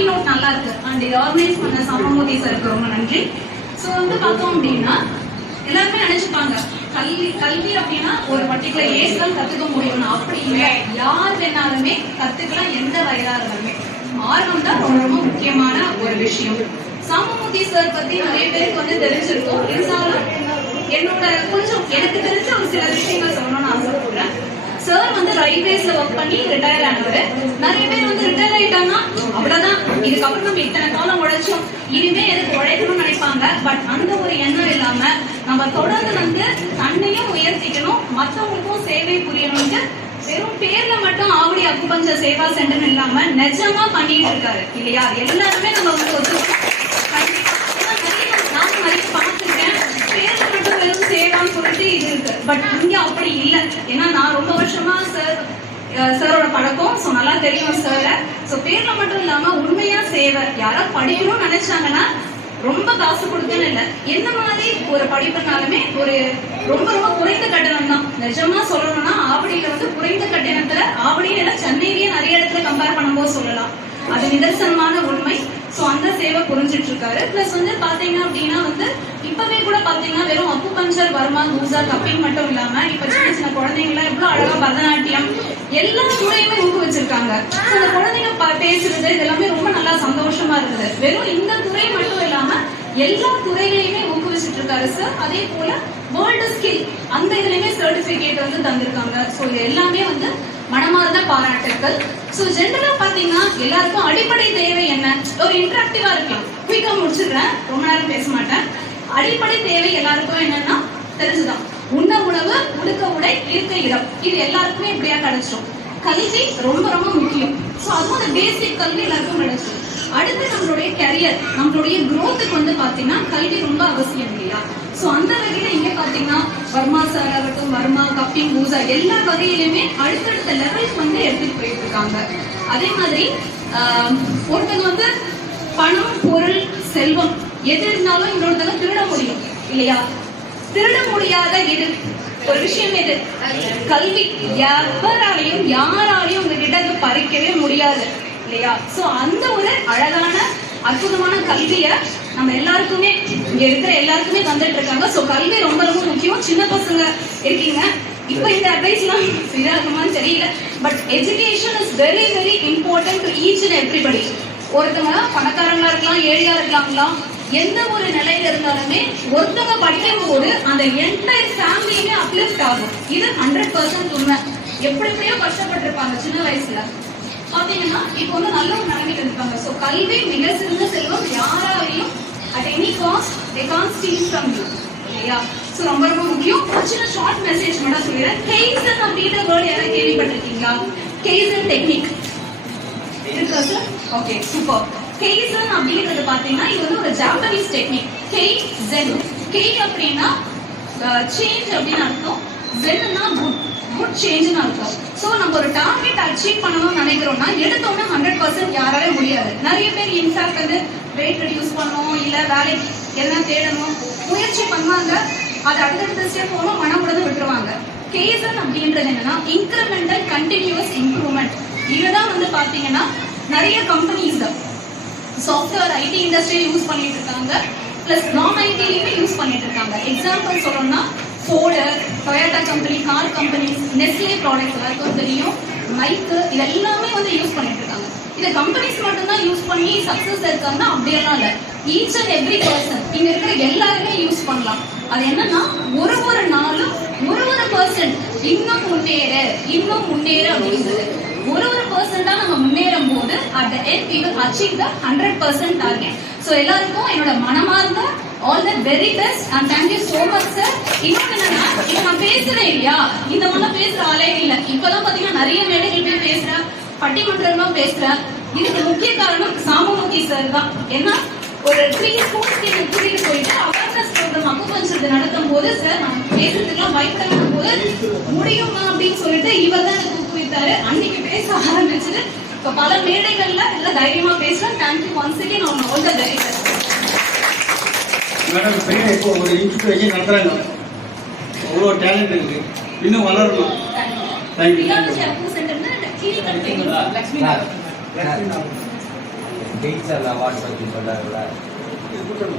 Happy note நல்லா இருக்கு. And இது ஆர்கனைஸ் பண்ண சாமமூர்த்தி சாருக்கு ரொம்ப நன்றி. ஸோ வந்து பார்த்தோம் அப்படின்னா எல்லாருமே நினைச்சுப்பாங்க கல்வி அப்படின்னா ஒரு பர்டிகுலர் ஏஜ் தான் கத்துக்க முடியும். அப்படி இல்லை, யார் வேணாலுமே கத்துக்கலாம், எந்த வயதா இருந்தாலுமே. ஆர்வம் தான் ரொம்ப ரொம்ப முக்கியமான ஒரு விஷயம். சாமமூர்த்தி சார் பத்தி நிறைய பேருக்கு வந்து தெரிஞ்சிருக்கும். இருந்தாலும் என்னோட கொஞ்சம் எனக்கு தெரிஞ்ச ஒரு சில விஷயங்கள் சொல்லணும்னு ஆசைப்படுறேன். சார் வந்து ரயில்வேஸ்ல ஒர்க் பண்ணி ரிட்டையர் ஆனவர். நிறைய பேர் வந்து ரிட்டையர் ஆயிட்டாங்கன்னா அவ்வளவுதான், இதுக்கப்புறம் நம்ம இத்தனை காலம் உழைச்சோம், இனிமே எதுக்கு உழைக்கணும்னு நினைப்பாங்க. பட் அந்த ஒரு எண்ணம் இல்லாம நம்ம தொடர்ந்து வந்து தன்னையும் உயர்த்திக்கணும், மற்றவங்களுக்கும் சேவை புரியணும்னு வெறும் பேர்ல மட்டும் ஆவடி அக்குபஞ்சர் சேவா சென்டர் இல்லாம நிஜமா பண்ணிட்டு இருக்காரு இல்லையா? எல்லாருமே நம்ம வந்து ஒத்துக்கணும். நானும் நிறைய பார்த்துருக்கேன், பேர்ல மட்டும் வெறும் சேவான்னு சொல்லிட்டு இது இருக்கு. பட் இங்க அப்படி இல்லை. ஏன்னா நான் ரொம்ப வருஷமா சாரோட பழக்கம். ஸோ நல்லா தெரியும் சார். ஸோ பேர்ல மட்டும் இல்லாம உண்மையா சேவை. யாராவது படிக்கணும்னு நினைச்சாங்கன்னா ரொம்ப காசு கொடுக்கணும் இல்லை, எந்த மாதிரி ஒரு படிப்புனாலுமே ஒரு ரொம்ப ரொம்ப குறைந்த கட்டணம் தான். நிஜமா சொல்லணும்னா ஆவடியில வந்து குறைந்த கட்டணத்துல, ஆவடியில சென்னையிலேயே நிறைய இடத்துல கம்பேர் பண்ணும்போது சொல்லலாம், அது நிதர்சனமான உண்மை. ஸோ அந்த சேவை புரிஞ்சிட்டு இருக்காரு. பிளஸ் வந்து பாத்தீங்க அப்படின்னா வந்து இப்பவே கூட பாத்தீங்கன்னா வெறும் அக்குபஞ்சர், வர்மா, கூசா, கப்பிங் மட்டும் இல்லாம இப்ப சின்ன சின்ன குழந்தைங்கள எவ்வளவு அழகா பரதநாட்டியம் எல்லா துறையுமே ஊக்குவிச்சிருக்காங்க. அந்த குழந்தைங்க பேசுறது இதெல்லாமே ரொம்ப நல்லா சந்தோஷமா இருக்குது. வெறும் இந்த துறை மட்டும் இல்லாம எல்லா துறைகளையுமே ஊக்குவிச்சிட்டு இருக்காரு சார். அதே போல வேர்ல்டு ஸ்கில் அந்த இதுலயுமே சர்டிபிகேட் வந்து தந்திருக்காங்க. ஸோ இது எல்லாமே வந்து மனமார்ந்த பாராட்டுக்கள். ஸோ ஜென்ரலா பாத்தீங்கன்னா எல்லாருக்கும் அடிப்படை தேவை என்ன? ஒரு இன்டராக்டிவா இருக்கலாம், குயிக்கா முடிச்சிடுறேன், ரொம்ப நேரம் பேச மாட்டேன். அடிப்படை தேவை எல்லாருக்கும் என்னன்னா தெரிஞ்சுதான், உண்ண உணவு, உடுக்க உடை, இருக்க இடம். இது எல்லாருக்குமே இப்படியா கிடைச்சிடும். கல்வி ரொம்ப ரொம்ப முக்கியம். ஸோ அதுவும் அந்த பேசிக் கல்வி எல்லாருக்கும் கிடைச்சிடும். அடுத்து நம்மளுடைய கரியர், நம்மளுடைய குரோத்துக்கு வந்து பாத்தீங்கன்னா கல்வி ரொம்ப அவசியம் இல்லையா? சோ அந்த வகையில இங்க பாத்தீங்கன்னா வர்மா சார் ஆகட்டும், வர்மா, கப்பிங், பூசா எல்லா வகையிலுமே அடுத்தடுத்த லெவலுக்கு வந்து எடுத்துட்டு போயிட்டு இருக்காங்க. அதே மாதிரி ஒருத்தங்க வந்து பணம், பொருள், செல்வம் எது இருந்தாலும் இன்னொருத்தங்க திருட முடியும் இல்லையா? திருட முடியாத இது ஒரு விஷயம் எது? கல்வி. எவராலையும் யாராலையும் உங்ககிட்ட பறிக்கவே முடியாது இல்லையா? சோ அந்த ஒரு அழகான அற்புதமான கல்விய நம்ம எல்லாருக்குமே இங்க இருக்கிற எல்லாருக்குமே தந்துட்டு இருக்காங்க. சோ கல்வி ரொம்ப ரொம்ப முக்கியம். சின்ன பசங்க இருக்கீங்க, இப்ப இந்த அட்வைஸ் எல்லாம் சரியா இருக்குமான்னு தெரியல. But education is very very important to each and everybody. ஒருத்தவங்க பணக்காரங்களா இருக்கலாம், ஏழையா இருக்கலாங்களா, எந்த ஒரு நிலையில இருந்தாலுமே ஒருத்தவங்க படிக்கும் போது அந்த என்டையர் ஃபேமிலியுமே அப்லிஃப்ட் ஆகும். இது 100% உண்மை. எப்படியோ கஷ்டப்பட்டிருப்பாங்க சின்ன வயசுல, பாத்தீங்கன்னா இப்போ வந்து நல்ல ஒரு நிலைமையில இருப்பாங்க. ஸோ கல்வி மிக சிறந்த செல்வம். யாராலையும் at any cost they can't steal from you இல்லையா? ஸோ ரொம்ப ரொம்ப முக்கியம். சின்ன ஷார்ட் மெசேஜ் மட்டும் சொல்லிடுறேன். கெய்சன் அப்படின்ற வேர்டு யாராவது கேள்விப்பட்டிருக்கீங்களா? கெய்சன் டெக்னிக் இருக்கா சார்? Okay, super. கெய்சன் அப்படின்றது பாத்தீங்கன்னா இது வந்து ஒரு ஜாப்பனீஸ் டெக்னிக். கெய்சன், கெய் அப்படின்னா சேஞ்ச் அப்படின்னு அர்த்தம், ஜென்னா குட் சேஞ்சுன்னு அர்த்தம். ஸோ நம்ம ஒரு டார்கெட் அச்சீவ் பண்ணணும்னு நினைக்கிறோம்னா எடுத்தோம்னா 100% யாராலே முடியாது. நிறைய பேர் இன்ஃபேக்ட் வந்து வெயிட் ரெடியூஸ் பண்ணணும், இல்ல வேலைக்கு எல்லாம் தேடணும் முயற்சி பண்ணுவாங்க. அது அடுத்தடுத்த ஸ்டெப் போகணும், மனம் உடனே விட்டுருவாங்க. கேசன் அப்படின்றது என்னன்னா இன்கிரிமெண்டல் கண்டினியூஸ் இம்ப்ரூவ்மெண்ட். இதுதான் வந்து பாத்தீங்கன்னா நிறைய கம்பெனிஸ் சாஃப்ட்வேர் ஐடி இண்டஸ்ட்ரியை யூஸ் பண்ணிட்டு இருக்காங்க, பிளஸ் நான் ஐடிலையுமே யூஸ் பண்ணிட்டு இருக்காங்க. எக்ஸாம்பிள் சொல்லணும்னா Ford, Toyota company, car companies, Nestle products எல்லாருக்கும் தெரியும், மைக்கு, இது எல்லாமே வந்து யூஸ் பண்ணிட்டு இருக்காங்க. இதை கம்பெனிஸ் மட்டும்தான் யூஸ் பண்ணி சக்சஸ் இருக்காங்கன்னா அப்படியெல்லாம் இல்லை. ஈச் அண்ட் எவ்ரி பர்சன் இங்க இருக்கிற எல்லாருமே யூஸ் பண்ணலாம். அது என்னன்னா ஒரு ஒரு நாளும் ஒரு பர்சன்ட் இன்னும் முன்னேற அப்படின்றது. ஒரு பர்சன்டா நம்ம முன்னேறும் போது at the end we will achieve the 100% target. So எல்லாருக்கும் என்னோட மனமார்ந்த all the very best and thank you so much sir. இன்னொன்னு என்னன்னா இப்ப நான் பேசுறேன் இல்லையா, இந்த மாதிரி பேசுற ஆளே இல்ல. இப்பதான் பாத்தீங்கன்னா நிறைய மேடைகள் போய் பேசுறேன், பட்டிமன்றம்லாம் பேசுறேன். இதுக்கு முக்கிய காரணம் சாமமூர்த்தி சார் தான். ஏன்னா ஒரு 3 ஸ்கூல்ஸ்க்கு எனக்கு கூட்டிட்டு போயிட்டு அவேர்னஸ் ப்ரோக்ராம் அக்குபஞ்சர் நடத்தும் போது சார் நான் பேசுறதுக்கெல்லாம் பயப்படாம போது முடியுமா அப்படின்னு சொல்லிட்டு இவர் தான் எனக்கு ஊக்குவித்தாரு. அன்னைக்கு பேச ஆரம்பிச்சது. இப்ப பல மேடைகள்ல எல்லாம் தைரியமா பேசுறேன். Thank you once again on all the very best. Madam பையன் இப்போ ஒரு இன்ஸ்டியூட் வச்சு நடத்துறாங்க, அவ்வளோ டேலண்ட் இருக்கு, இன்னும் வளரணும். தேங்க்யூ. ஜெயிச்ச அந்த அவார்ட் பற்றி சொன்னாங்களா? இது கூட்டணும்.